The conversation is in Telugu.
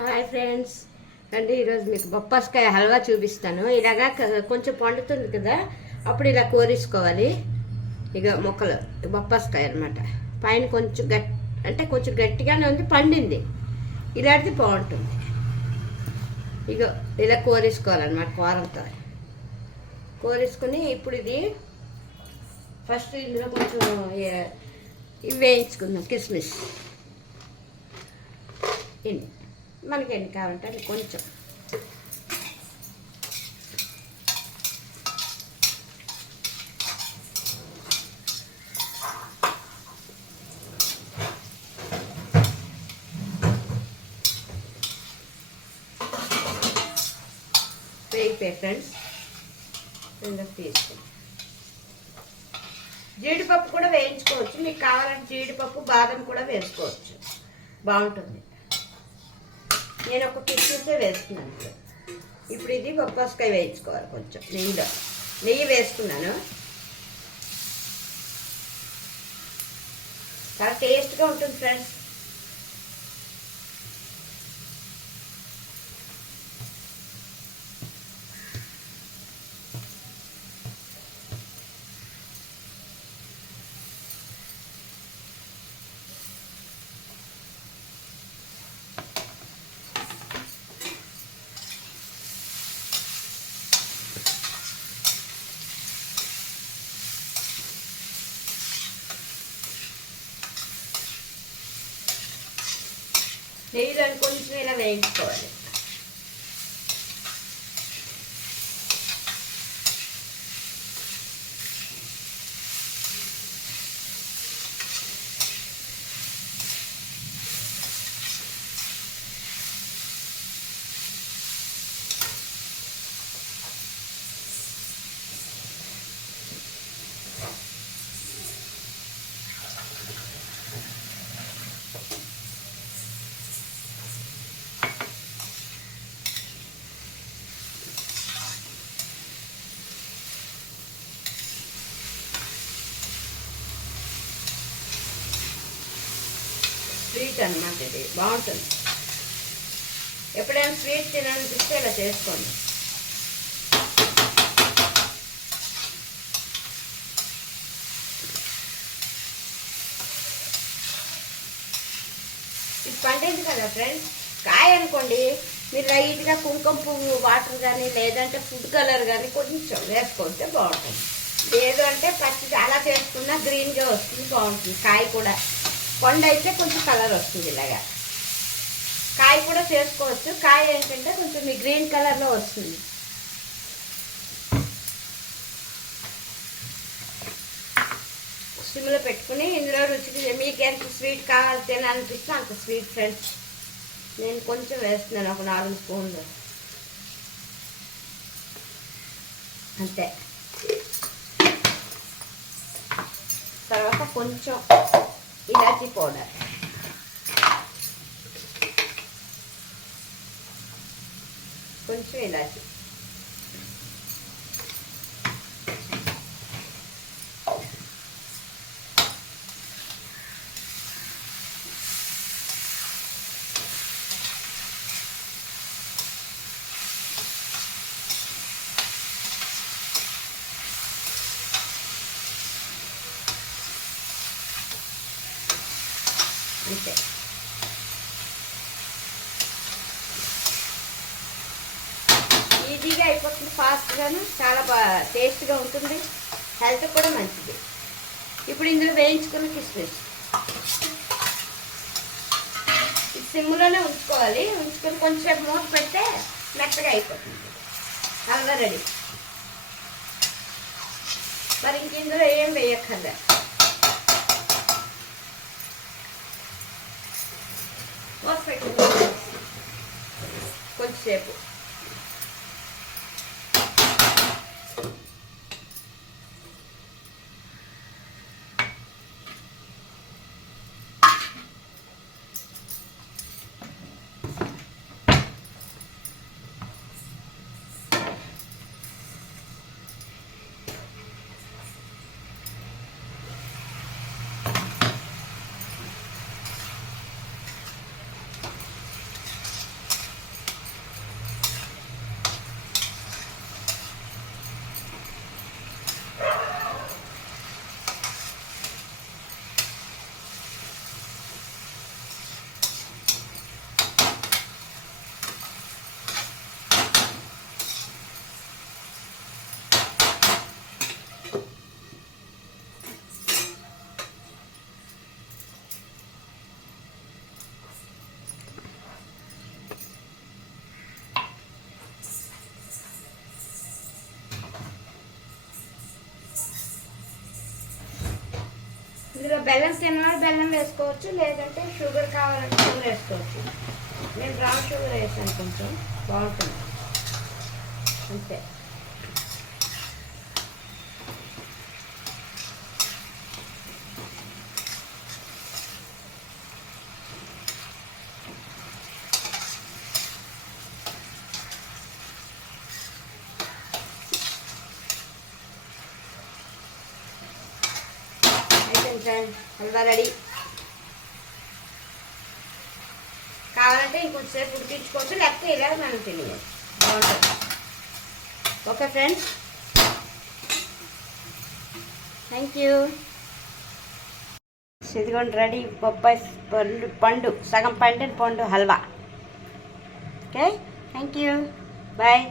హాయ్ ఫ్రెండ్స్ అండి, ఈరోజు మీకు బొప్పాస్కాయ హల్వా చూపిస్తాను. ఇలాగా కొంచెం పండుతుంది కదా, అప్పుడు ఇలా కోరేసుకోవాలి. ఇక మొక్కలు బొప్పాస్కాయ అనమాట. పైన కొంచెం అంటే కొంచెం గట్టిగానే ఉంది, పండింది. ఇలాంటిది బాగుంటుంది. ఇక ఇలా కోరేసుకోవాలన్నమాట. కూరలతో కోరేసుకొని ఇప్పుడు ఇది ఫస్ట్ ఇందులో కొంచెం ఇవి వేయించుకుందాం. కిస్మిస్ మనకి ఎన్ని కావాలంటే అది కొంచెం వేయిపోయి ఫ్రెండ్స్. ఇందులోకి తీసుకుంటాం. జీడిపప్పు కూడా వేయించుకోవచ్చు, మీకు కావాలంటే జీడిపప్పు బాదం కూడా వేసుకోవచ్చు, బాగుంటుంది. నేను ఒక కిస్మిసే వేస్తున్నాను. ఇప్పుడు ఇది బొప్పాస్కాయ వేయించుకోవాలి. కొంచెం నెయ్యి వేసుకున్నాను. చాలా టేస్ట్గా ఉంటుంది ఫ్రెండ్స్. నెయ్యిలో కొంచెం ఇలా వేయించుకోవాలి. స్వీట్ అన్నమాట, ఇది బాగుంటుంది. ఎప్పుడైనా స్వీట్ తినాలనిపిస్తే ఇలా చేసుకోండి. ఇది పండింది కదా ఫ్రెండ్స్. కాయ అనుకోండి, మీరు లైట్గా కుంకుమ పువ్వు వాటర్ కానీ లేదంటే ఫుడ్ కలర్ కానీ కొంచెం వేసుకుంటే బాగుంటుంది. లేదు అంటే పచ్చి అలా చేసుకున్నా గ్రీన్గా వస్తుంది, బాగుంటుంది. కాయ కూడా పండు అయితే కొంచెం కలర్ వస్తుంది. ఇలాగా కాయ కూడా చేసుకోవచ్చు. కాయ ఏంటంటే కొంచెం మీ గ్రీన్ కలర్లో వస్తుంది. సిమ్లో పెట్టుకుని ఇందులో రుచికి మీకు ఎంత స్వీట్ కావాలి తినాలనిపిస్తే అంత స్వీట్ ఫ్రెండ్స్. నేను కొంచెం వేస్తున్నాను, ఒక 4 స్పూన్లు అంతే. తర్వాత కొంచెం ఇలాచీ పౌడర్, కొంచెం ఇలాచీ, అంతే. ఈజీగా అయిపోతుంది, ఫాస్ట్గాను, చాలా బాగా టేస్ట్గా ఉంటుంది, హెల్త్ కూడా మంచిది. ఇప్పుడు ఇందులో వేయించుకున్న కిస్మిస్ సిమ్లోనే ఉంచుకోవాలి. ఉంచుకొని కొంచెం మూత పెడితే మెత్తగా అయిపోతుంది. హల్వా రెడీ. మరి ఇంక ఇందులో ఏం వేయక్కర్లే. మూత పెట్టుకుంటాం కొంచెంసేపు. బెల్లం తిన్నవారు బెల్లం వేసుకోవచ్చు, లేదంటే షుగర్ కావాలంటే షుగర్ వేసుకోవచ్చు. నేను బ్రౌన్ షుగర్ వేసాను, కొంచెం బాగుంటుంది అంతే. హల్వా రెడీ. కావాలంటే ఇంకొంచెంసేపు ఉడికించుకోవచ్చు, లేకపోతే ఇలా మనం తినేయచ్చు, బాగుంటుంది. Okay friends, thank you. ఇదిగోండి రెడీ బొప్పాయి పండు సగం పండిన పండు halwa. Okay, thank you, bye.